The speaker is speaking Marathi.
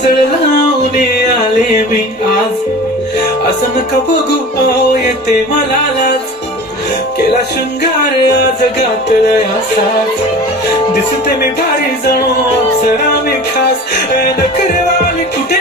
काजळ लावून आले मी आज, असं नका बघू अहो येते मला लाज. केला शृंगार आज घातल असाच, दिसते मी भारी जणू अप्सरा मी खास. नखरेवाली कुठे